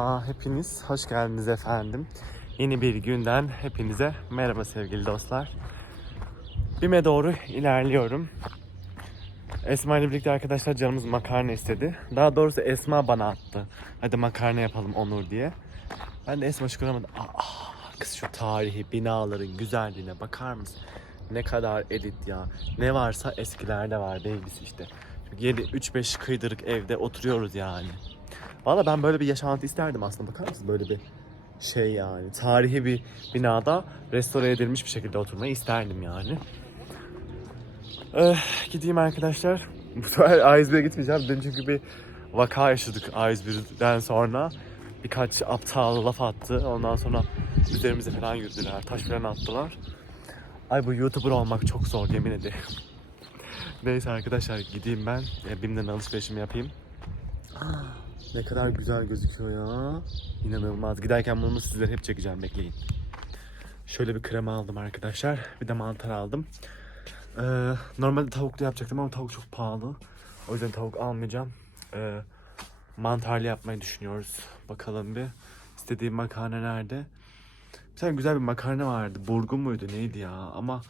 Kanalıma hepiniz hoş geldiniz efendim. Yeni bir günden hepinize merhaba sevgili dostlar. BİM'e doğru ilerliyorum. Esma ile birlikte arkadaşlar canımız makarna istedi. Daha doğrusu Esma bana attı. Hadi makarna yapalım Onur diye. Ben de Esma şükürlemedim. Aa, kız şu tarihi binaların güzelliğine bakar mısın? Ne kadar elit ya. Ne varsa eskilerde var baby's işte. 7-3-5 kıydırık evde oturuyoruz yani. Valla ben böyle bir yaşantı isterdim aslında bakar mısın? Böyle bir şey yani. Tarihi bir binada restore edilmiş bir şekilde oturmayı isterdim yani. Eh, gideyim arkadaşlar. Bu sefer A101'e gitmeyeceğim. Dün çünkü bir vaka yaşadık A101'den sonra. Birkaç aptal laf attı. Ondan sonra üzerimize falan yürüdüler. Taş falan attılar. Ay bu YouTuber olmak çok zor yemin ederim. Neyse arkadaşlar gideyim ben. BİM'den alışverişimi yapayım. Ne kadar güzel gözüküyor ya. İnanılmaz. Giderken bunu sizlere hep çekeceğim bekleyin. Şöyle bir krema aldım arkadaşlar. Bir de mantar aldım. Ee, normalde tavuklu yapacaktım ama tavuk çok pahalı. O yüzden tavuk almayacağım. Ee, mantarlı yapmayı düşünüyoruz. Bakalım bir. İstediğim makarna nerede? Bir tane güzel bir makarna vardı. Burgu muydu neydi ya? Ama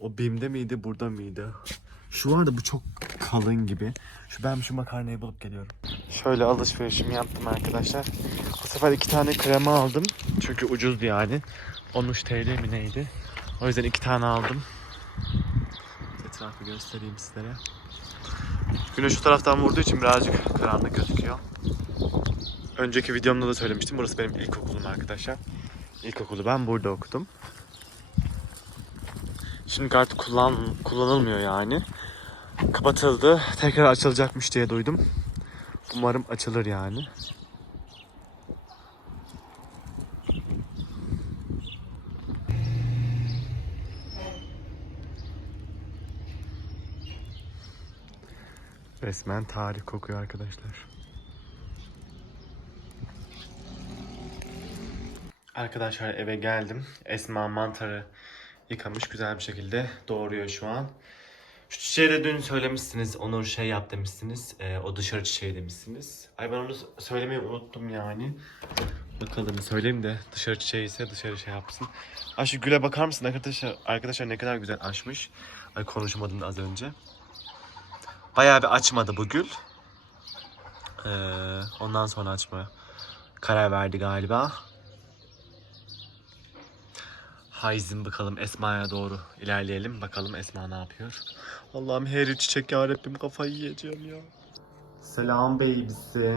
o Bim'de miydi burada mıydı? Şu vardı bu çok kalın gibi. Şu ben şu makarnayı bulup geliyorum. Şöyle alışverişimi yaptım arkadaşlar. Bu sefer iki tane krema aldım. Çünkü ucuzdu yani. 13 TL mi neydi? O yüzden iki tane aldım. Etrafı göstereyim sizlere. Güneş şu taraftan vurduğu için birazcık karanlık gözüküyor. Önceki videomda da söylemiştim. Burası benim ilkokulum arkadaşlar. İlkokulu ben burada okudum. Şimdi artık kullan, kullanılmıyor yani. Kapatıldı. Tekrar açılacakmış diye duydum. Umarım açılır yani. Resmen tarih kokuyor arkadaşlar. Arkadaşlar eve geldim. Esma mantarı yıkamış güzel bir şekilde doğruyor şu an. Şu çiçeği de dün söylemişsiniz. Onur şey yap demişsiniz. Ee, o dışarı çiçeği demişsiniz. Ay ben onu söylemeyi unuttum yani. Bakalım söyleyeyim de dışarı çiçeği ise dışarı şey yapsın. Ay şu güle bakar mısın arkadaşlar? Arkadaşlar ne kadar güzel açmış. Ay konuşamadım az önce. Bayağı bir açmadı bu gül. Ee, ondan sonra açmaya karar verdi galiba. Hayzin bakalım Esma'ya doğru ilerleyelim. Bakalım Esma ne yapıyor. Allah'ım her çiçek ya Rabbim kafayı yiyeceğim ya. Selam babysi.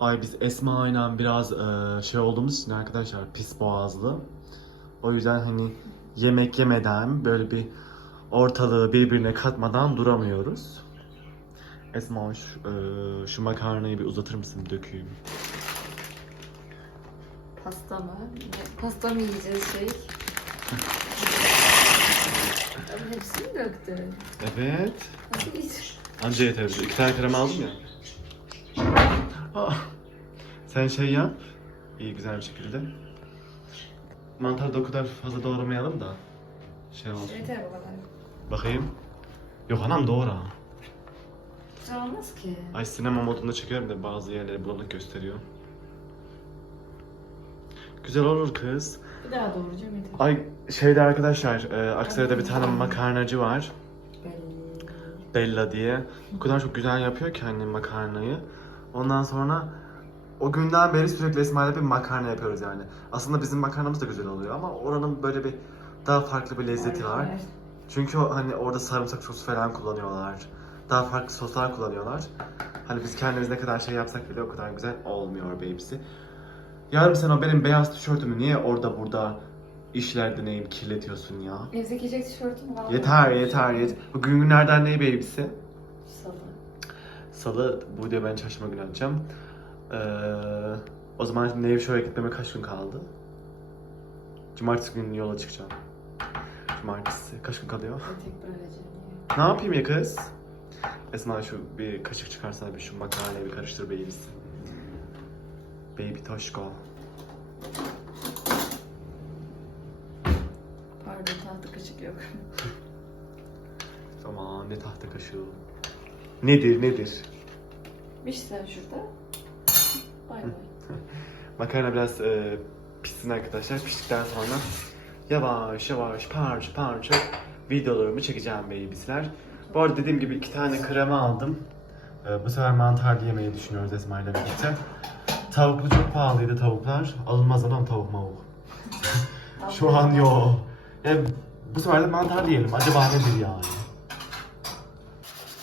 Ay biz Esma aynen biraz e, şey olduğumuz için arkadaşlar pis boğazlı. O yüzden hani yemek yemeden böyle bir ortalığı birbirine katmadan duramıyoruz. Esma şu, e, şu makarnayı bir uzatır mısın dökeyim. Pasta mı? Ne- Pasta mı yiyeceğiz şey? Abi hepsini mi döktün? Evet. Nasıl yiyeceğiz? Anca yeter bize. İki tane krem aldım ya. Ah. Sen şey yap. İyi güzel bir şekilde. Mantarı da o kadar fazla doğramayalım da. Şey olsun. Yeter bu kadar. Bakayım. Yok anam doğra. Güzel olmaz ki. Ay sinema modunda çekiyorum da bazı yerleri bulanık gösteriyor. Güzel olur kız. Bir daha doğrayacağım yeter. Ay şeyde arkadaşlar, e, Aksaray'da bir tane makarnacı var. Bella diye. O kadar çok güzel yapıyor ki hani makarnayı. Ondan sonra o günden beri sürekli Esma'yla bir makarna yapıyoruz yani. Aslında bizim makarnamız da güzel oluyor ama oranın böyle bir daha farklı bir lezzeti var. Çünkü o, hani orada sarımsak sosu falan kullanıyorlar. Daha farklı soslar kullanıyorlar. Hani biz kendimiz ne kadar şey yapsak bile o kadar güzel olmuyor babesi. Yarım sen o benim beyaz tişörtümü niye orada burada işler deneyim kirletiyorsun ya? Evde giyecek tişörtüm var. Yeter yeter yeter. Bugün günlerden ne babesi? Salı. Salı bu diye ben çarşamba günü açacağım. Ee, o zaman Nevşehir'e gitmeme kaç gün kaldı? Cumartesi günü yola çıkacağım. Cumartesi. Kaç gün kalıyor? Tek. Ne yapayım ya kız? Esma şu bir kaşık çıkarsana bir şu makarnayı bir karıştır baby'si. Baby Toşko. Pardon tahta kaşık yok. Aman ne tahta kaşığı. Nedir nedir? Piş sen şurada. Bay bay. Makarna biraz e, pişsin arkadaşlar. Piştikten sonra yavaş yavaş parça parça videolarımı çekeceğim babysiler. Bu arada dediğim gibi iki tane krema aldım. E, bu sefer mantar yemeyi düşünüyoruz Esma ile birlikte. Tavuklu çok pahalıydı tavuklar. Alınmaz adam tavuk mavuk. Şu an yok. E, bu sefer de mantar diyelim. Acaba nedir yani?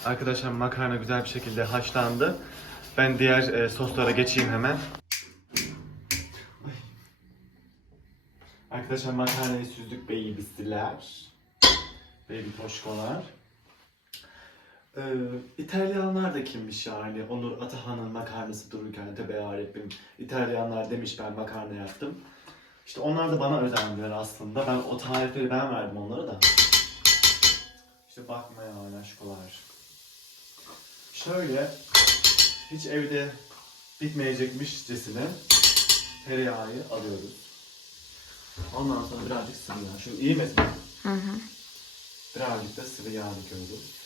Arkadaşlar makarna güzel bir şekilde haşlandı. Ben diğer e, soslara geçeyim hemen. Arkadaşlar makarnayı süzdük babysiler. Baby toşkolar. Ee, İtalyanlar da kimmiş yani? Onur Atahan'ın makarnası dururken tebe yarabbim. İtalyanlar demiş ben makarna yaptım. İşte onlar da bana özendiler aslında. Ben o tarifleri ben verdim onlara da. İşte bakma yani aşkolar. Şöyle hiç evde bitmeyecekmişcesine tereyağı alıyoruz. Ondan sonra birazcık sıvı yağ. Şu iyi mi? Hı hı. Birazcık da sıvı yağ döküyoruz.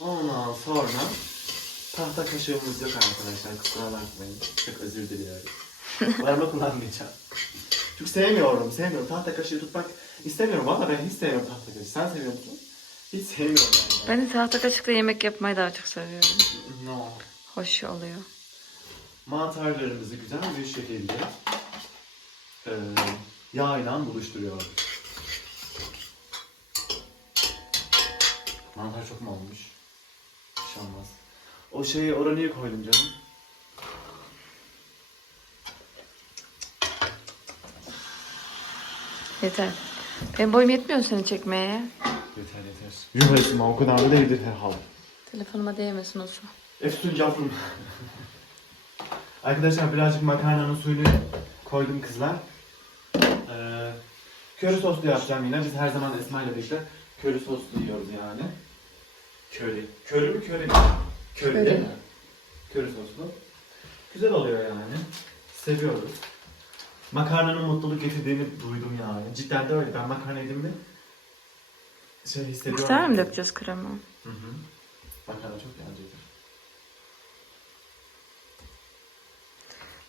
Ondan sonra tahta kaşığımız yok arkadaşlar. Kusura bakmayın. Çok özür diliyorum. Parmak kullanmayacağım. Çünkü sevmiyorum, sevmiyorum. Tahta kaşığı tutmak istemiyorum. Valla ben hiç sevmiyorum tahta kaşığı. Sen seviyor musun? Hiç sevmiyorum. Ben de tahta kaşıkla yemek yapmayı daha çok seviyorum. No. Hoş oluyor. Mantarlarımızı güzel bir şekilde e, yağ ile buluşturuyoruz. Mantar çok mu olmuş? Şey olmaz. O şeyi oraya niye koydum canım? Yeter. Benim boyum yetmiyor seni çekmeye. Yeter yeter. Yuh Esma o kadar da değildir herhalde. Telefonuma değmesin o su. Efsun yavrum. Arkadaşlar birazcık makarnanın suyunu koydum kızlar. Ee, köri soslu yapacağım yine. Biz her zaman Esma ile birlikte köri soslu yiyoruz yani. Köri. Köri mi köri mi? Köri, Köri. değil mi? Köri soslu. Güzel oluyor yani. Seviyoruz. Makarnanın mutluluk getirdiğini duydum yani. Cidden de öyle. Ben makarna yedim mi şey hissediyorum. İki tane mi dökeceğiz krema? Hı hı. Makarna çok yağcıdır.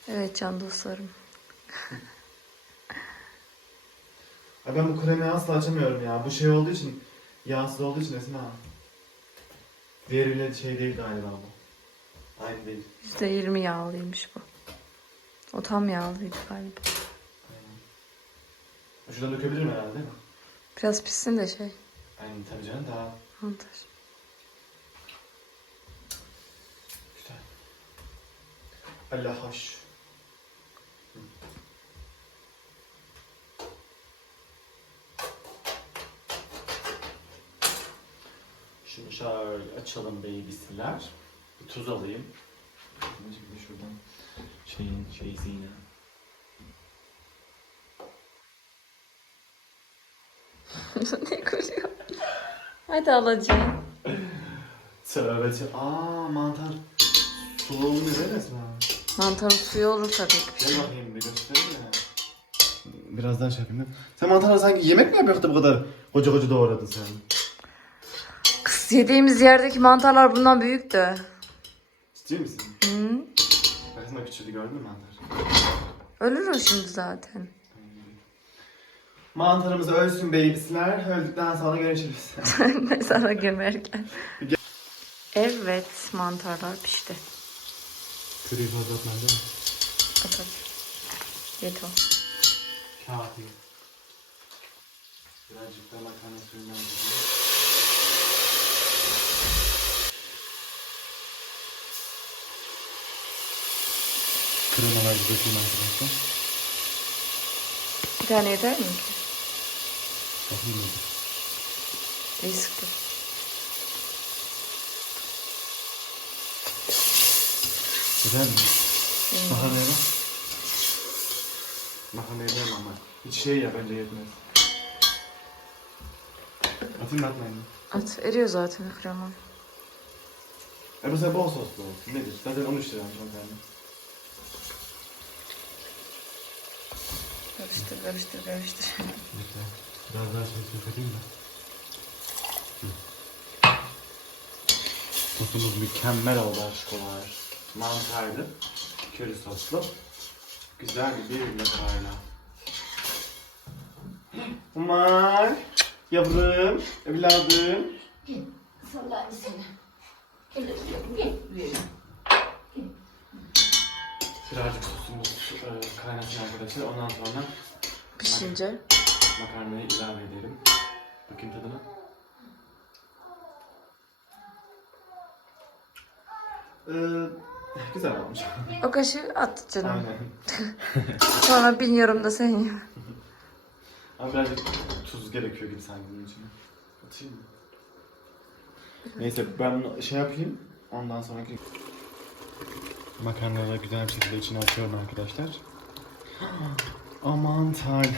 Evet can dostlarım. Ay ben bu kremayı asla açamıyorum ya. Bu şey olduğu için, yağsız olduğu için Esma. Diğeriyle şey değil galiba bu. Aynı değil. Yüzde yirmi yağlıymış bu. O tam yağlıydı galiba. Aynen. Şuradan dökebilirim herhalde değil mi? Biraz pişsin de şey. Aynen tabii canım daha Montaj. güzel. Allah hoş. Şimdi şöyle açalım babysiler. Bir tuz alayım. Şimdi şuradan şeyin şeysiyle. ne koşuyor? Hadi alacağım. Tövbe tövbe. Aa mantar. Sulu olmuyor değil mi Esma? Mantarın suyu olur tabii ki. Gel bakayım bir göstereyim ya. Biraz daha şey yapayım. Sen mantarları sanki yemek mi yapıyorsun bu kadar koca koca doğradın sen? Yediğimiz yerdeki mantarlar bundan büyüktü. Ciddi misin? Hı? Baksana küçüldü gördün mü mantar? Ölür o şimdi zaten. Mantarımız ölsün babysiler. Öldükten sonra görüşürüz. Mezara gömerken. Evet mantarlar pişti. Kırıyı fazla atmam değil mi? Atalım. Yeter. Kafi. Birazcık da makarna suyundan Kremalar dökeyim arkadaşlar. Bir tane yeter mi? Bakayım mı? İyi sıktım. Güzel mi? Bilmiyorum. Makarnaya bak. Makarnaya vermem ama. Hiç şey ya bence yetmez. Atayım mı atmayayım mı? At eriyor zaten krema. E sefer bol soslu olsun. Nedir? Zaten 13 lira makarna. Karıştır karıştır karıştır. Yeter. Biraz daha şey katayım da. Sosumuz mükemmel oldu aşkolar. Mantarlı, köri soslu. Güzel bir bir makarna. Umar, yavrum, evladım. Sallayayım seni. Öyle gel. Gel. Birazcık e, kaynasın arkadaşlar. Ondan sonra Pişince. makarnayı ilave edelim. Bakayım tadına. Ee, güzel olmuş. O kaşığı at canım. Aynen. Sonra bin yorum da sen ye. Ama birazcık tuz gerekiyor gibi sanki bunun içine. Atayım mı? Neyse ben bunu şey yapayım. Ondan sonraki... Makarnaları güzel bir şekilde içine atıyorum arkadaşlar. Aman tanrım.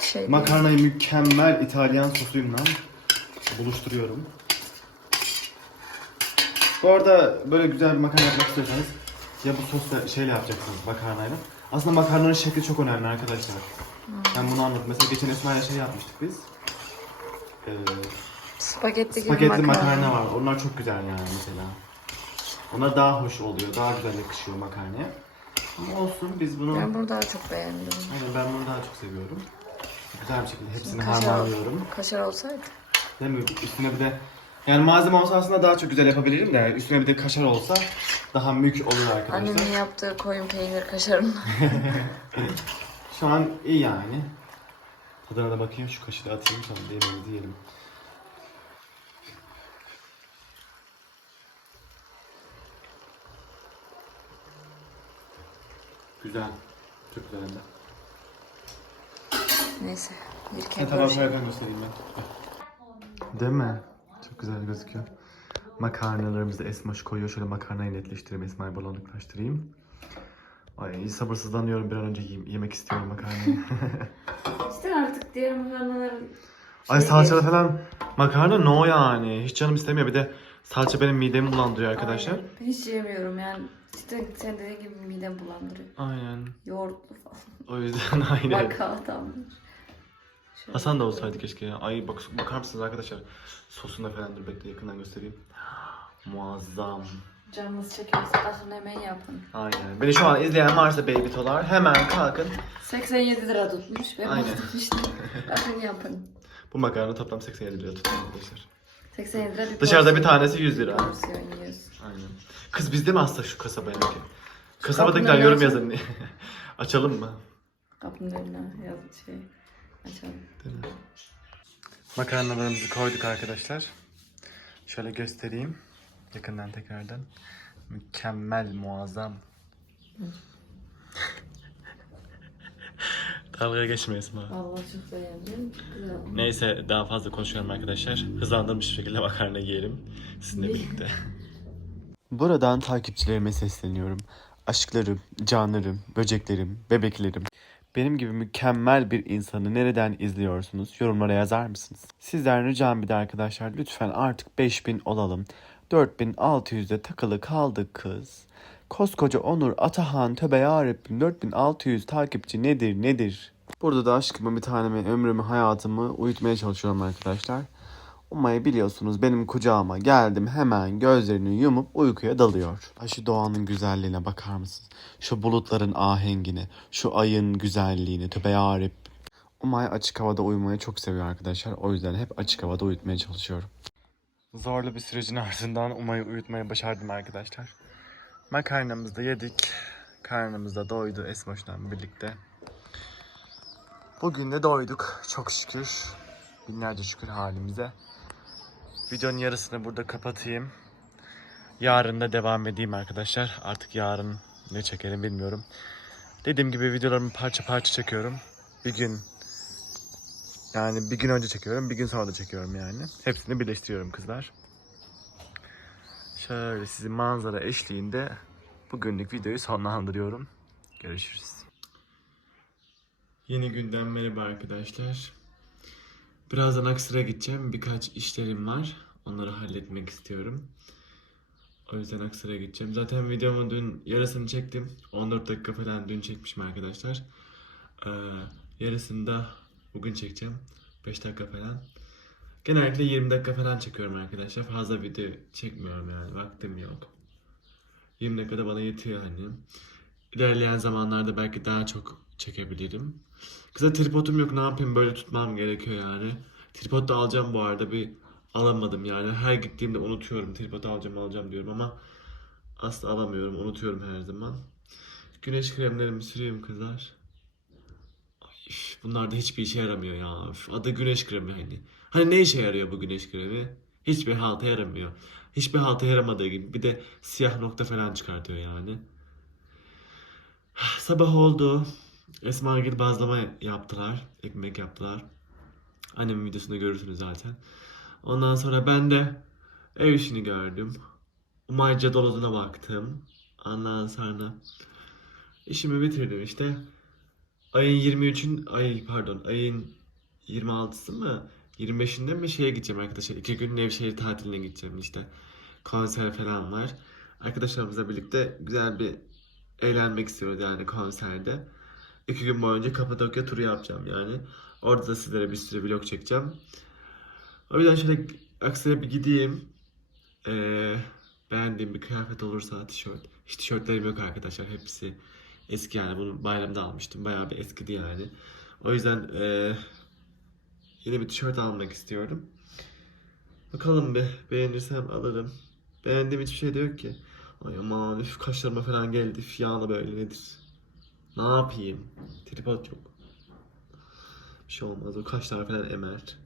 Şey Makarnayı mükemmel İtalyan sosuyla buluşturuyorum. Bu arada böyle güzel bir makarna yapmak istiyorsanız ya bu sosla şeyle yapacaksınız makarnayla. Aslında makarnanın şekli çok önemli arkadaşlar. Ben bunu anladım. Mesela geçen Esma'yla şey yapmıştık biz. Ee, Spagetti gibi spagetti makarna. makarna var. Onlar çok güzel yani mesela. Onlar daha hoş oluyor. Daha güzel yakışıyor makarnaya. Ama olsun biz bunu... Ben bunu daha çok beğendim. Aynen ben bunu daha çok seviyorum. Güzel bir şekilde hepsini Kaşar, harmanlıyorum. kaşar olsaydı. Değil mi? Üstüne bir de yani malzeme olsa aslında daha çok güzel yapabilirim de üstüne bir de kaşar olsa daha mük olur arkadaşlar. Annemin yaptığı koyun peynir kaşarını. Şu an iyi yani. Tadına da bakayım şu kaşığı atayım sonra yemeğimizi yiyelim. Güzel. Çok güzel hem de. Neyse. Ne Yerken tabağı görüşelim. koyarken göstereyim ben. Değil mi? Çok güzel gözüküyor. Makarnalarımızı Esmaş koyuyor. Şöyle makarnayı netleştireyim. Esma'yı bulanıklaştırayım. Ay sabırsızlanıyorum. Bir an önce yiyeyim. yemek istiyorum makarnayı. İşte artık diğer makarnaların Ay salçalı falan makarna no yani. Hiç canım istemiyor. Bir de salça benim midemi bulandırıyor arkadaşlar. Aynen. Ben hiç yemiyorum yani. İşte sen dediğin gibi midem bulandırıyor. Aynen. Yoğurtlu falan. O yüzden aynen. Bak adammış. Şöyle Hasan da olsaydı keşke ya. Ay bak bakar mısınız arkadaşlar? Sosuna falan dur bekle yakından göstereyim. Muazzam. Canınız çekiyorsa kalkın hemen yapın. Aynen. Beni şu an izleyen varsa baby tolar hemen kalkın. 87 lira tutmuş ve Aynen. işte. Bakın yapın. Bu makarna toplam 87 lira tutuyor arkadaşlar. 87 lira bir Dışarıda bir porsiyon- tanesi 100 lira. Porsiyon yiyorsun. Aynen. Kız bizde mi hasta şu? Kapının Kasabadakiler önüne yorum yazın. Açalım mı? Kapının önüne yaz şey açalım. Makarnalarımızı koyduk arkadaşlar. Şöyle göstereyim. Yakından tekrardan. Mükemmel, muazzam. Dalga geçme Esma. Vallahi çok beğendim. Güzel. Neyse daha fazla konuşuyorum arkadaşlar. Hızlandırmış bir şekilde makarna yiyelim sizinle birlikte. Buradan takipçilerime sesleniyorum. Aşklarım, canlarım, böceklerim, bebeklerim. Benim gibi mükemmel bir insanı nereden izliyorsunuz? Yorumlara yazar mısınız? Sizden ricam bir de arkadaşlar lütfen artık 5000 olalım. 4600'de takılı kaldık kız. Koskoca Onur Atahan töbe yarabbim 4600 takipçi nedir nedir? Burada da aşkımı bir tanemi ömrümü hayatımı uyutmaya çalışıyorum arkadaşlar. Umayı biliyorsunuz benim kucağıma geldim hemen gözlerini yumup uykuya dalıyor. Ay doğanın güzelliğine bakar mısınız? Şu bulutların ahengine, şu ayın güzelliğine töbe yarabbim. Umay açık havada uyumayı çok seviyor arkadaşlar. O yüzden hep açık havada uyutmaya çalışıyorum. Zorlu bir sürecin ardından Umay'ı uyutmayı başardım arkadaşlar. Makarnamızı da yedik. Karnımız da doydu Esmoş'la birlikte. Bugün de doyduk çok şükür. Binlerce şükür halimize. Videonun yarısını burada kapatayım. Yarın da devam edeyim arkadaşlar. Artık yarın ne çekerim bilmiyorum. Dediğim gibi videolarımı parça parça çekiyorum. Bir gün yani bir gün önce çekiyorum, bir gün sonra da çekiyorum yani. Hepsini birleştiriyorum kızlar. Şöyle sizi manzara eşliğinde bugünlük videoyu sonlandırıyorum. Görüşürüz. Yeni günden merhaba arkadaşlar. Birazdan Aksaray'a gideceğim. Birkaç işlerim var. Onları halletmek istiyorum. O yüzden Aksaray'a gideceğim. Zaten videomu dün yarısını çektim. 14 dakika falan dün çekmişim arkadaşlar. Ee, yarısını da bugün çekeceğim. 5 dakika falan. Genellikle 20 dakika falan çekiyorum arkadaşlar. Fazla video çekmiyorum yani. Vaktim yok. 20 dakikada bana yetiyor hani. İlerleyen zamanlarda belki daha çok çekebilirim. Kıza tripodum yok ne yapayım böyle tutmam gerekiyor yani. Tripod da alacağım bu arada bir alamadım yani. Her gittiğimde unutuyorum tripod alacağım alacağım diyorum ama asla alamıyorum unutuyorum her zaman. Güneş kremlerimi sürüyorum kızlar. Bunlar da hiçbir işe yaramıyor ya. Adı güneş kremi hani. Hani ne işe yarıyor bu güneş kremi? Hiçbir halta yaramıyor. Hiçbir halta yaramadığı gibi bir de siyah nokta falan çıkartıyor yani. Sabah oldu. Esma Gül bazlama yaptılar. Ekmek yaptılar. Annemin videosunda görürsünüz zaten. Ondan sonra ben de ev işini gördüm. Umayca dolabına baktım. Ondan sonra işimi bitirdim işte. Ayın 23'ün ay pardon ayın 26'sı mı 25'inde mi şeye gideceğim arkadaşlar. İki gün Nevşehir tatiline gideceğim işte. Konser falan var. Arkadaşlarımızla birlikte güzel bir eğlenmek istiyoruz yani konserde. İki gün boyunca Kapadokya turu yapacağım yani. Orada da sizlere bir sürü vlog çekeceğim. O yüzden şöyle Aksaray'a bir gideyim. Ee, beğendiğim bir kıyafet olursa tişört. Hiç tişörtlerim yok arkadaşlar. Hepsi eski yani. Bunu bayramda almıştım. Bayağı bir eskidi yani. O yüzden ee, yeni bir tişört almak istiyorum. Bakalım bir beğenirsem alırım. Beğendiğim hiçbir şey de yok ki. Ay aman üf kaşlarıma falan geldi. Yağla böyle nedir? Ne yapayım? Tripod yok. Bir şey olmaz. O kaşlar falan emer.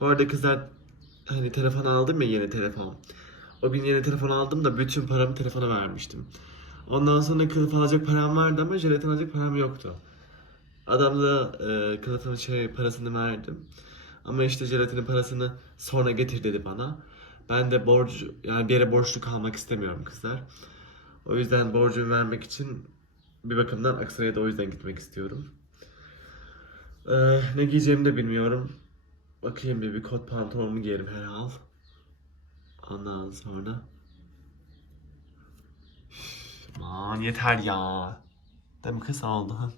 Bu arada kızlar hani telefon aldım ya yeni telefon. O gün yeni telefon aldım da bütün paramı telefona vermiştim. Ondan sonra kılıf alacak param vardı ama jelatin alacak param yoktu. Adam da e, kılıfın şey parasını verdim. Ama işte jelatinin parasını sonra getir dedi bana. Ben de borcu yani bir yere borçlu kalmak istemiyorum kızlar. O yüzden borcumu vermek için bir bakımdan Aksaray'a da o yüzden gitmek istiyorum. Ee, ne giyeceğimi de bilmiyorum. Bakayım bir, bir kot pantolonumu giyerim herhal. Ondan sonra... Aman yeter ya. Değil mi kız oldu?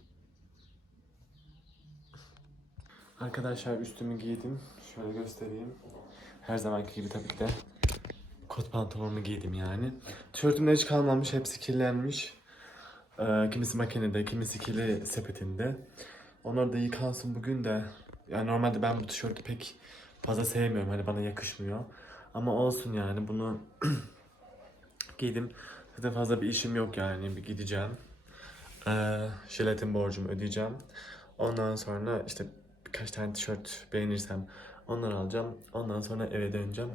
Arkadaşlar üstümü giydim. Şöyle göstereyim. Her zamanki gibi tabii ki de kot pantolonumu giydim yani. Tişörtümde hiç kalmamış. Hepsi kirlenmiş. Ee, kimisi makinede, kimisi kirli sepetinde. Onlar da yıkansın bugün de. Yani normalde ben bu tişörtü pek fazla sevmiyorum. Hani bana yakışmıyor. Ama olsun yani bunu giydim. Zaten fazla bir işim yok yani. Bir gideceğim. Ee, jelatin borcumu ödeyeceğim. Ondan sonra işte birkaç tane tişört beğenirsem onları alacağım. Ondan sonra eve döneceğim.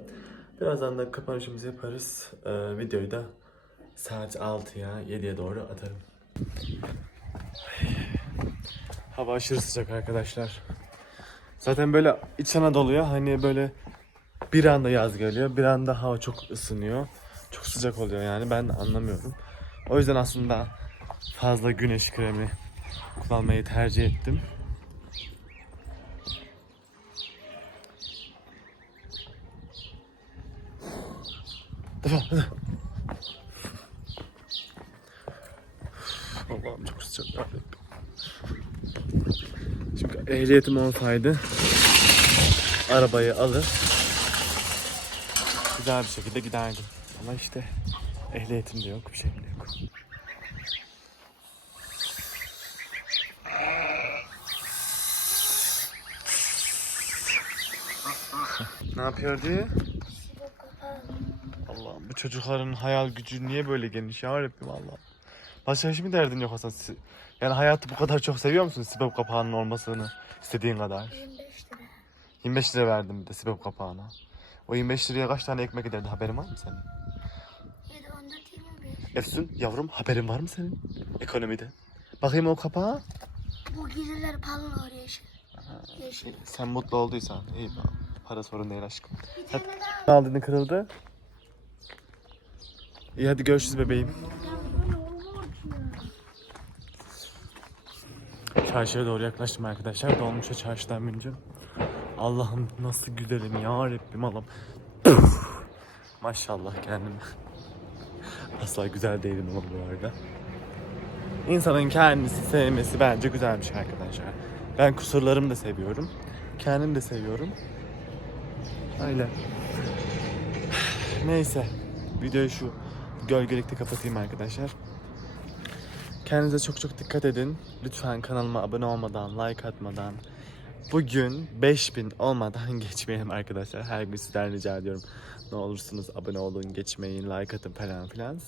Birazdan da kapanışımızı yaparız. Ee, videoyu da saat 6'ya 7'ye doğru atarım. Hava aşırı sıcak arkadaşlar. Zaten böyle İç Anadolu'ya hani böyle bir anda yaz geliyor, bir anda hava çok ısınıyor. Çok sıcak oluyor yani ben anlamıyorum. O yüzden aslında fazla güneş kremi kullanmayı tercih ettim. Allah'ım ya. Çünkü ehliyetim olsaydı arabayı alır güzel bir şekilde giderdim. Ama işte ehliyetim de yok, bir şeyim yok. ne yapıyor diye? Allah'ım bu çocukların hayal gücü niye böyle geniş ya Rabbim Allah'ım. Başka hiçbir derdin yok Hasan. Yani hayatı bu kadar çok seviyor musun sibop kapağının olmasını istediğin kadar? 25 lira. 25 lira verdim bir de sibop kapağına. O 25 liraya kaç tane ekmek ederdi haberin var mı senin? 7, 14, 21. Efsun yavrum haberin var mı senin ekonomide? Bakayım o kapağa. Bu giriler pahalı yeşil. Yeşil. Sen mutlu olduysan iyi bak. Para sorun değil aşkım. Daha. Ne aldın kırıldı? İyi hadi görüşürüz bebeğim. Böyle olmaz ya. Çarşıya doğru yaklaştım arkadaşlar. Dolmuşa çarşıdan bineceğim. Allah'ım nasıl güzelim ya Rabbim Allah'ım. Maşallah kendime. Asla güzel değilim ama bu arada. İnsanın kendisi sevmesi bence güzel bir şey arkadaşlar. Ben kusurlarımı da seviyorum. Kendim de seviyorum. Öyle. Neyse. Videoyu şu gölgelikte kapatayım arkadaşlar. Kendinize çok çok dikkat edin. Lütfen kanalıma abone olmadan, like atmadan, bugün 5000 olmadan geçmeyelim arkadaşlar. Her gün sizden rica ediyorum. Ne olursunuz abone olun, geçmeyin, like atın falan filan.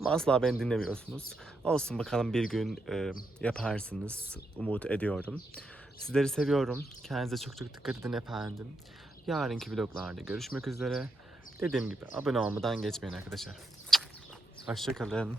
Ama asla beni dinlemiyorsunuz. Olsun bakalım bir gün e, yaparsınız. Umut ediyorum. Sizleri seviyorum. Kendinize çok çok dikkat edin efendim. Yarınki vloglarda görüşmek üzere. Dediğim gibi abone olmadan geçmeyin arkadaşlar. Hoşçakalın.